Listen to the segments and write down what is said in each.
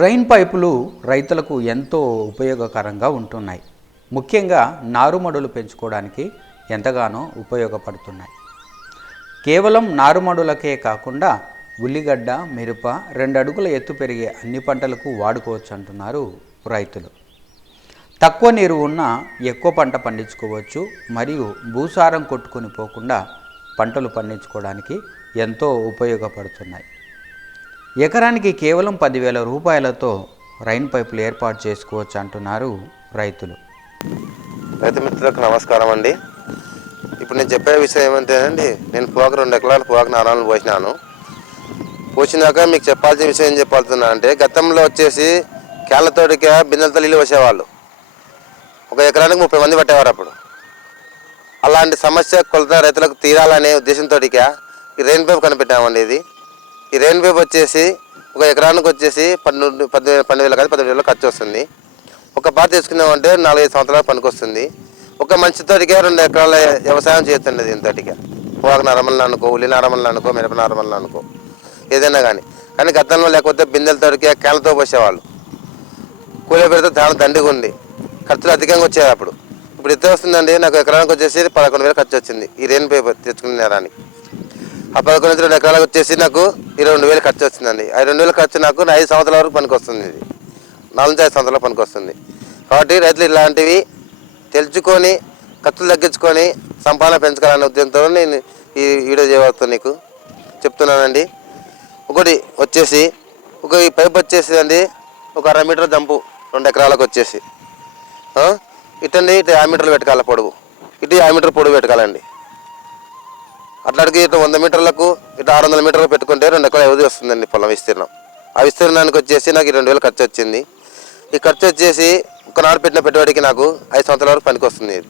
Rain పైపులు రైతులకు ఎంతో ఉపయోగకరంగా ఉంటున్నాయి. ముఖ్యంగా నారుమడులు పెంచుకోవడానికి ఎంతగానో ఉపయోగపడుతున్నాయి. కేవలం నారుమడులకే కాకుండా ఉల్లిగడ్డ మిరప రెండు అడుగుల ఎత్తు పెరిగే అన్ని పంటలకు వాడుకోవచ్చు అంటున్నారు రైతులు. తక్కువ నీరు ఉన్న ఎక్కువ పంట పండించుకోవచ్చు మరియు భూసారం కొట్టుకొని పోకుండా పంటలు పండించుకోవడానికి ఎంతో ఉపయోగపడుతున్నాయి. ఎకరానికి కేవలం పదివేల రూపాయలతో రైన్ పైపులు ఏర్పాటు చేసుకోవచ్చు అంటున్నారు రైతులు. రైతు మిత్రులకు నమస్కారం అండి. ఇప్పుడు నేను చెప్పే విషయం ఏమంటేనండి నేను పోక రెండు ఎకరాల పోక నారాయణలు పోసినాను. పోసినాక మీకు చెప్పాల్సిన విషయం ఏం చెప్పాల్సిన అంటే గతంలో వచ్చేసి కేళ్ళతోటికే బిందెలతో నీళ్ళు పోసేవాళ్ళు. ఒక ఎకరానికి ముప్పై మంది పట్టేవారు అప్పుడు. అలాంటి సమస్య కొలత రైతులకు తీరాలనే ఉద్దేశంతో ఈ రెయిన్ పైప్ కనిపెట్టామండి ఇది. ఈ రెయిన్ పేప్ వచ్చేసి ఒక ఎకరానికి వచ్చేసి పన్నెండు పద్దెనిమిది పన్నెండు వేల కాదు పదిహేను వేల ఖర్చు వస్తుంది. ఒక పాత తీసుకున్నామంటే నాలుగైదు సంవత్సరాలు పనికొస్తుంది. ఒక మంచి తోటికే రెండు ఎకరాల వ్యవసాయం చేస్తుండేది ఇంతటికే పోక నరమల్ని అనుకో ఉల్లి నరమల్ని అనుకో మిరప నరమల్ని అనుకో ఏదైనా కానీ కానీ గతంలో లేకపోతే బిందెల తోటికే కేళ్ళతో పోసేవాళ్ళు. కూలీ పెడితే దాని దండిగా ఉంది. ఖర్చులు అధికంగా వచ్చేది అప్పుడు. ఇప్పుడు ఎంత వస్తుందండి నాకు ఎకరానికి వచ్చేసి పదకొండు వేలు ఖర్చు వచ్చింది. ఈ రెయిన్ పేపర్ తెచ్చుకునే నేరానికి. ఆ పదకొండు నుంచి రెండు ఎకరాలకు వచ్చేసి నాకు ఇరవై రెండు వేలు ఖర్చు వచ్చిందండి. ఆ రెండు వేలు ఖర్చు నాకు ఐదు సంవత్సరాల వరకు పనికొస్తుంది ఇది. నాలుగు నుంచి ఐదు సంవత్సరాల పనికొస్తుంది. కాబట్టి రైతులు ఇలాంటివి తెలుసుకొని ఖర్చులు తగ్గించుకొని సంపాదన పెంచుకోవాలనే ఉద్దేశంతో నేను ఈ వీడియో చేయవస్తాను నీకు చెప్తున్నానండి. ఒకటి వచ్చేసి ఒక ఈ పైప్ వచ్చేసి అండి ఒక అర మీటర్ దంపు రెండు ఎకరాలకు వచ్చేసి. ఇటండి ఇటు యాభై మీటర్లు పెట్టుకోవాలి పొడుగు ఇటు యాభై మీటర్ పొడుగు పెట్టుకోవాలండి అట్లాడికి ఇటు వంద మీటర్లకు ఇటు ఆరు వందల మీటర్లు పెట్టుకుంటే రెండు ఎకరాల వ్యవధి వస్తుందండి పొలం విస్తీర్ణం. ఆ విస్తీర్ణానికి వచ్చేసి నాకు ఈ రెండు వేలు ఖర్చు వచ్చింది. ఈ ఖర్చు వచ్చేసి ఒకనాడు పెట్టిన పెట్టుబడికి నాకు ఐదు సంవత్సరాల వరకు పనికి వస్తుంది. ఇది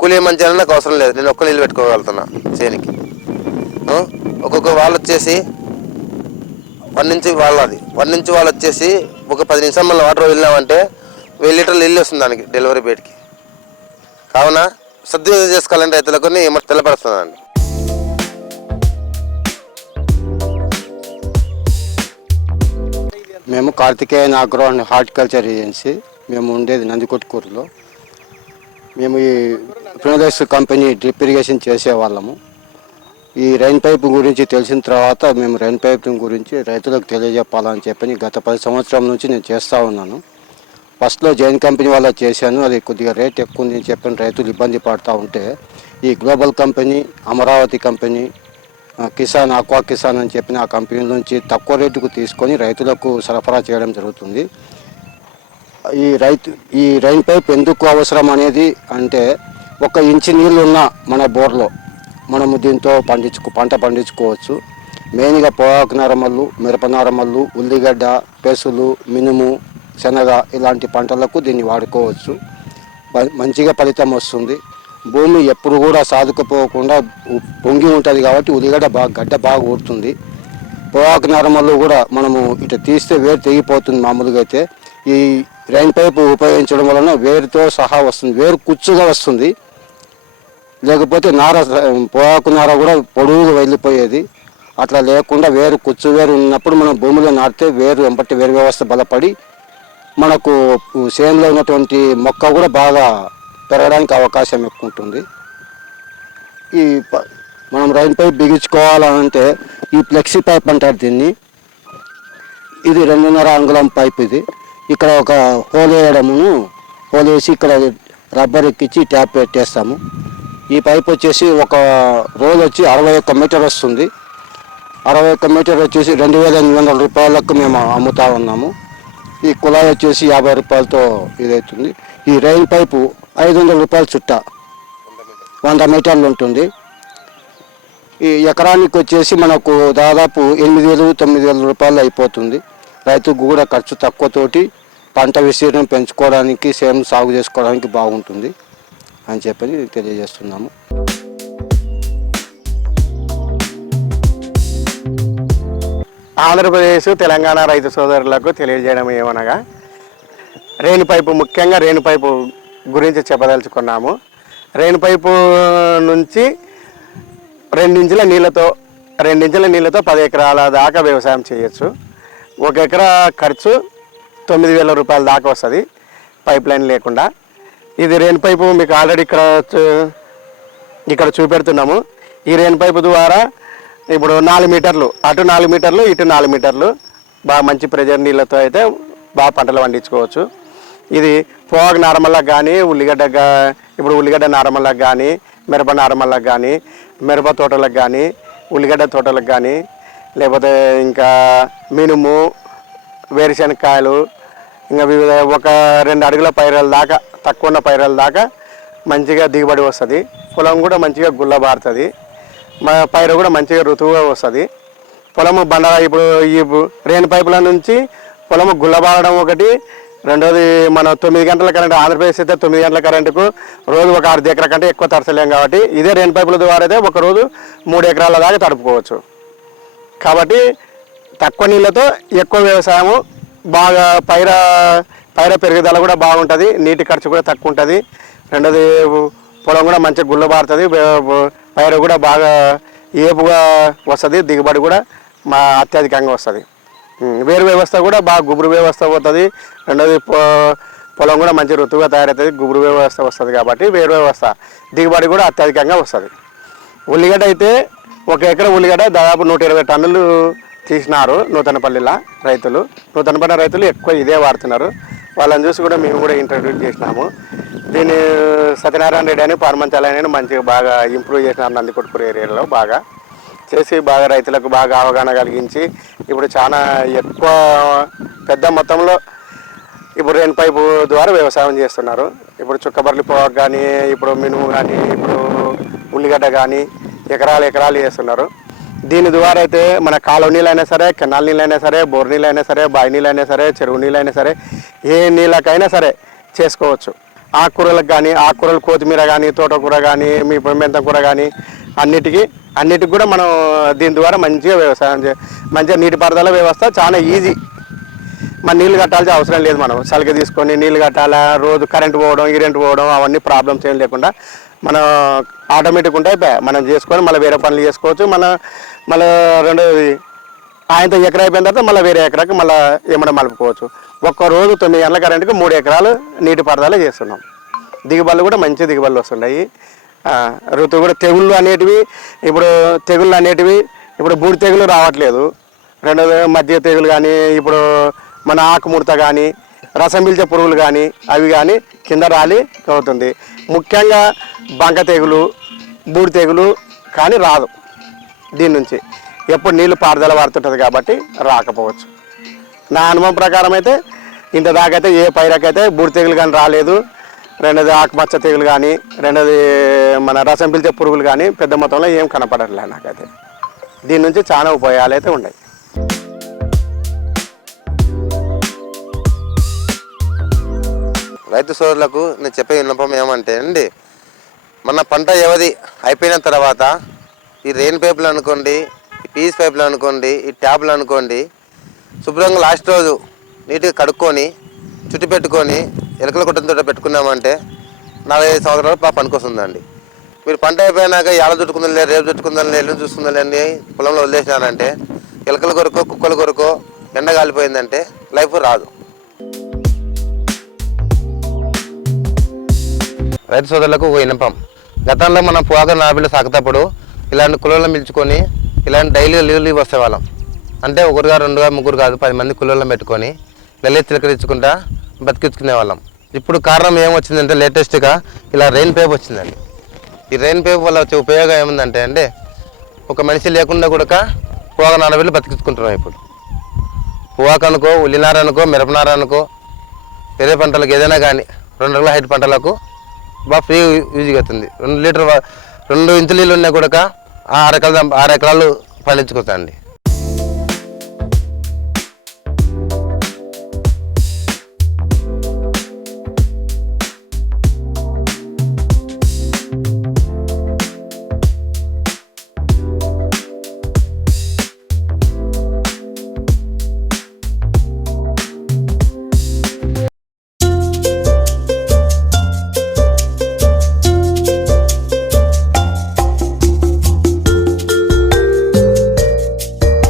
కూలీ మంచి నాకు అవసరం లేదు. నేను ఒక్క నీళ్ళు పెట్టుకోగలుగుతున్నా చేనికి. ఒక్కొక్క వాళ్ళు వచ్చేసి వన్ నుంచి వాళ్ళది వన్ నుంచి వాళ్ళు వచ్చేసి ఒక పది నిమిషాలు మళ్ళీ వాటర్ వెళ్ళినామంటే వెయ్యి లీటర్లు నీళ్ళు వస్తుంది దానికి డెలివరీ బేట్కి కావున సద్వినియోగం చేసుకోవాలని రైతులకు నేను మేము Karthikeyan agro and horticulture agency. మేము ఉండేది నందికొట్కూరులో మేము ఈ ఫినోలెక్స్ కంపెనీ డ్రిప్ ఇరిగేషన్ చేసేవాళ్ళము. ఈ రైన్ పైప్ గురించి తెలిసిన తర్వాత మేము రైన్ పైప్ గురించి రైతులకు తెలియజెప్పాలని చెప్పని గత పది సంవత్సరం నుంచి నేను చేస్తూ ఉన్నాను. ఫస్ట్లో జైన్ కంపెనీ వల్ల చేశాను అది కొద్దిగా రేట్ ఎక్కువ ఉంది అని చెప్పిన రైతులు ఇబ్బంది పడుతూ ఉంటే ఈ global company Amaravati company Kisan aqua Kisan అని చెప్పిన ఆ కంపెనీ నుంచి తక్కువ రేటుకు తీసుకొని రైతులకు సరఫరా చేయడం జరుగుతుంది. ఈ రైతు ఈ రైన్ పైప్ ఎందుకు అవసరం అనేది అంటే ఒక ఇంచు నీళ్ళు ఉన్న మన బోర్లో మనము దీంతో పండించుకో పంట పండించుకోవచ్చు. మెయిన్గా పొగాకు నారమల్లు మిరప నారమల్లు ఉల్లిగడ్డ పెసులు మినుము శనగ ఇలాంటి పంటలకు దీన్ని వాడుకోవచ్చు. మంచిగా ఫలితం వస్తుంది. భూమి ఎప్పుడు కూడా సాదుకుపోకుండా పొంగి ఉంటుంది కాబట్టి ఉల్లిగడ్డ బాగా గడ్డ బాగా ఊరుతుంది. పొగాకు నరమల్లో కూడా మనము ఇటు తీస్తే వేరు తెగిపోతుంది మామూలుగా అయితే. ఈ రైన్ పైపు ఉపయోగించడం వలన వేరుతో సహా వస్తుంది. వేరు కుచ్చుగా వస్తుంది. లేకపోతే నార పొగాకు నార కూడా పొడువుగా వెళ్ళిపోయేది. అట్లా లేకుండా వేరు కుచ్చు వేరు ఉన్నప్పుడు మనం భూమిలో నాటితే వేరు వెంపటి వేరు వ్యవస్థ బలపడి మనకు చేనులో ఉన్నటువంటి మొక్క కూడా బాగా పెరగడానికి అవకాశం ఎక్కువ ఉంటుంది. ఈ ప- మనం రైన్ పైప్ బిగించుకోవాలంటే ఈ ఫ్లెక్సీ పైప్ అంటారు దీన్ని. ఇది రెండున్నర అంగుళం పైప్ ఇది. ఇక్కడ ఒక హోల్ వేయడమును హోల్ వేసి ఇక్కడ రబ్బర్ ఎక్కించి ట్యాప్ పెట్టేస్తాము. ఈ పైప్ వచ్చేసి ఒక రోల్ వచ్చి అరవై ఒక్క మీటర్ వస్తుంది. అరవై ఒక్క మీటర్ వచ్చేసి రెండు వేల ఎనిమిది వందల రూపాయలకు మేము అమ్ముతా ఉన్నాము. ఈ కుళాయి వచ్చేసి యాభై రూపాయలతో ఇదవుతుంది. ఈ రైన్ పైపు ఐదు వందల రూపాయల చుట్ట. వంద మీటర్లు ఉంటుంది. ఈ ఎకరానికి వచ్చేసి మనకు దాదాపు ఎనిమిది వేలు తొమ్మిది వేల రూపాయలు అయిపోతుంది. రైతుకు కూడా ఖర్చు తక్కువతోటి పంట విస్తీర్ణం పెంచుకోవడానికి సేమ్ సాగు చేసుకోవడానికి బాగుంటుంది అని చెప్పని తెలియజేస్తున్నాము. ఆంధ్రప్రదేశ్ తెలంగాణ రైతు సోదరులకు తెలియజేయడం ఏమనగా రేణు పైపు ముఖ్యంగా రేణు పైపు గురించి చెప్పదలుచుకున్నాము. రేణు పైపు నుంచి రెండించుల నీళ్ళతో రెండించుల నీళ్ళతో పది ఎకరాల దాకా వ్యవసాయం చేయొచ్చు. ఒక ఎకరా ఖర్చు తొమ్మిది వేల రూపాయల దాకా వస్తుంది పైప్ లైన్ లేకుండా. ఇది రేణు పైపు మీకు ఆల్రెడీ ఇక్కడ ఇక్కడ చూపెడుతున్నాము. ఈ రేణు పైపు ద్వారా ఇప్పుడు నాలుగు మీటర్లు అటు నాలుగు మీటర్లు ఇటు నాలుగు మీటర్లు. బాగా మంచి ప్రెజర్ నీళ్ళతో అయితే బాగా పంటలు పండించుకోవచ్చు. ఇది పోగ నారమల్లకు కానీ ఉల్లిగడ్డ ఇప్పుడు ఉల్లిగడ్డ నారమల్లకు కానీ మిరప నారమల్లకు కానీ మిరప తోటలకు కానీ ఉల్లిగడ్డ తోటలకు కానీ లేకపోతే ఇంకా మినుము వేరుశనగకాయలు ఇంకా వివిధ ఒక రెండు అడుగుల పైరల దాకా తక్కువ ఉన్న పైరల దాకా మంచిగా దిగుబడి వస్తుంది. పొలం కూడా మంచిగా గుల్లబారుతుంది. పైరు కూడా మంచిగా ఋతువుగా వస్తుంది. పొలము బండ ఇప్పుడు ఈ రేణు పైపుల నుంచి పొలము గుల్లబారడం ఒకటి రెండోది మన తొమ్మిది గంటల కరెంటు ఆంధ్రప్రదేశ్ అయితే తొమ్మిది గంటల కరెంటుకు రోజు ఒక అర్ధ ఎకరా కంటే ఎక్కువ తరచలేం కాబట్టి ఇదే రేణు పైపుల ద్వారా అయితే ఒక రోజు మూడు ఎకరాల దాకా తడుపుకోవచ్చు. కాబట్టి తక్కువ నీళ్ళతో ఎక్కువ వ్యవసాయము బాగా పైర పైర పెరుగుదల కూడా బాగుంటుంది నీటి ఖర్చు కూడా తక్కువ ఉంటుంది. రెండోది పొలం కూడా మంచిగా గుల్లబారుతుంది పైరు కూడా బాగా ఏపుగా వస్తుంది దిగుబడి కూడా మా అత్యధికంగా వస్తుంది. వేరు వ్యవస్థ కూడా బాగా గుబురు వ్యవస్థ పోతుంది. రెండోది పొ- పొలం కూడా మంచి ఋతువుగా తయారవుతుంది గుబురు వ్యవస్థ వస్తుంది కాబట్టి వేరు వ్యవస్థ. దిగుబడి కూడా అత్యధికంగా వస్తుంది. ఉల్లిగడ్డ అయితే ఒక ఎకరం ఉల్లిగడ్డ దాదాపు నూట ఇరవై టన్నులు తీసినారు నూతనపల్లిలో రైతులు. నూతనపల్లి రైతులు ఎక్కువ ఇదే వాడుతున్నారు. వాళ్ళని చూసి కూడా మేము కూడా ఇంట్రడ్యూస్ చేసినాము. దీన్ని సత్యనారాయణ రెడ్డి అని పరమంచాలని మంచిగా బాగా ఇంప్రూవ్ చేసినారు నందికొట్కూరు ఏరియాలో బాగా చేసి బాగా రైతులకు బాగా అవగాహన కలిగించి ఇప్పుడు చాలా ఎక్కువ పెద్ద మొత్తంలో ఇప్పుడు రెయిన్ పైపు ద్వారా వ్యవసాయం చేస్తున్నారు. ఇప్పుడు చుక్కబర్లి పొగాకు కానీ ఇప్పుడు మినుము కానీ ఇప్పుడు ఉల్లిగడ్డ కానీ ఎకరాలు ఎకరాలు చేస్తున్నారు. దీని ద్వారా అయితే మన కాలువ నీళ్ళైనా సరే కెనాల్ నీళ్ళైనా సరే బోర్ నీళ్ళైనా సరే బావి నీళ్ళైనా సరే చెరువు నీళ్ళైనా సరే ఏ నీళ్ళకైనా సరే చేసుకోవచ్చు. ఆకుకూరలకు కానీ ఆకుకూరలు కొత్తిమీర కానీ తోటకూర కానీ మీ మెంత కూర కానీ అన్నిటికీ అన్నిటికి కూడా మనం దీని ద్వారా మంచిగా వ్యవసాయం చే మంచిగా నీటిపారుదల వ్యవస్థ చాలా ఈజీ. మన నీళ్ళు కట్టాల్సిన అవసరం లేదు మనం. సలిక తీసుకొని నీళ్ళు కట్టాలా రోజు కరెంట్ పోవడం కరెంట్ పోవడం అవన్నీ ప్రాబ్లమ్స్ ఏం లేకుండా మనం ఆటోమేటిక్ ఉంటే మనం చేసుకొని మళ్ళీ వేరే పనులు చేసుకోవచ్చు. మన మళ్ళీ రెండోది ఆయనతో ఎకరా అయిపోయిన తర్వాత మళ్ళీ వేరే ఎకరాకి మళ్ళీ ఏమైనా మలుపుకోవచ్చు. ఒక్క రోజు తొమ్మిది గంటల కరెంట్కి మూడు ఎకరాలు నీటి పారుదల చేస్తున్నాం. దిగుబడులు కూడా మంచి దిగుబడులు వస్తున్నాయి. ఋతువు కూడా తెగుళ్ళు అనేటివి ఇప్పుడు తెగుళ్ళు అనేటివి ఇప్పుడు బూడి తెగులు రావట్లేదు. రెండోది మధ్య తెగులు కానీ ఇప్పుడు మన ఆకుముడత కానీ రసం పీల్చే పురుగులు కానీ అవి కానీ కింద రాలి అవుతుంది. ముఖ్యంగా బంక తెగులు బూడి తెగులు కానీ రాదు దీని నుంచి. ఎప్పుడు నీళ్ళు పారుదల పడుతుంటుంది కాబట్టి రాకపోవచ్చు. నా అనుభవం ప్రకారం అయితే ఇంత దాకా అయితే ఏ పైరకైతే బూడి తెగులు కానీ రాలేదు. రెండోది ఆకుపచ్చ తెగులు కానీ రెండోది మన రసం పిలిచే పురుగులు కానీ పెద్ద మొత్తంలో ఏం కనపడట్లేదు నాకైతే. దీని నుంచి చాలా ఉపయోగాలు అయితే ఉన్నాయి. రైతు సోదరులకు నేను చెప్పే విన్నపం ఏమంటే అండి మన పంట వ్యవధి అయిపోయిన తర్వాత ఈ రెయిన్ పైపులు అనుకోండి ఈ పీస్ పైపులు అనుకోండి ఈ ట్యాబ్లు అనుకోండి శుభ్రంగా లాస్ట్ రోజు నీట్గా కడుక్కొని చుట్టు పెట్టుకొని ఎలకల కుట్టంతో పెట్టుకున్నామంటే నలభై ఐదు సంవత్సరాలు బాగా పనికొస్తుందండి. మీరు పంట అయిపోయినాక ఎలా చుట్టుకుందాం లేదు రేపు చుట్టుకుందాం లేదు ఎల్లు చూసుకుందాం అని పొలంలో వదిలేసినారంటే ఎలకల కొరకు కుక్కల కొరకు ఎండ కాలిపోయిందంటే లైఫ్ రాదు. రైతు సోదరులకు ఒక వినపం గతంలో మనం పోగా నాబీలు సాకుతప్పుడు ఇలాంటి కులంలో పిలుచుకొని ఇలాంటి డైలీ నీళ్ళు లీవ్ వస్తే వస్తేవాళ్ళం అంటే ఒకరుగా రెండుగా ముగ్గురు కాదు పది మంది కులంలో పెట్టుకొని నెల్లి తిలకరించుకుంటా బతికించుకునే వాళ్ళం ఇప్పుడు కారణం ఏమొచ్చిందంటే లేటెస్ట్గా ఇలా రెయిన్ పేప్ వచ్చిందండి. ఈ రెయిన్ పేప్ వల్ల వచ్చే ఉపయోగం ఏముందంటే అంటే ఒక మనిషి లేకుండా కూడా పోగ నానబిల్లు బతికించుకుంటున్నాం ఇప్పుడు. పువ్వాకు అనుకో ఉల్లినార అనుకో మిరపనార అనుకో వేరే పంటలకు ఏదైనా కానీ రెండు రకాల హైట్ పంటలకు బాగా ఫ్రీ యూజ్ అవుతుంది. రెండు లీటర్ రెండు ఇంచు నీళ్ళు ఉన్నా కూడా ఆరు ఎకరాలు ఆరు ఎకరాలు అండి.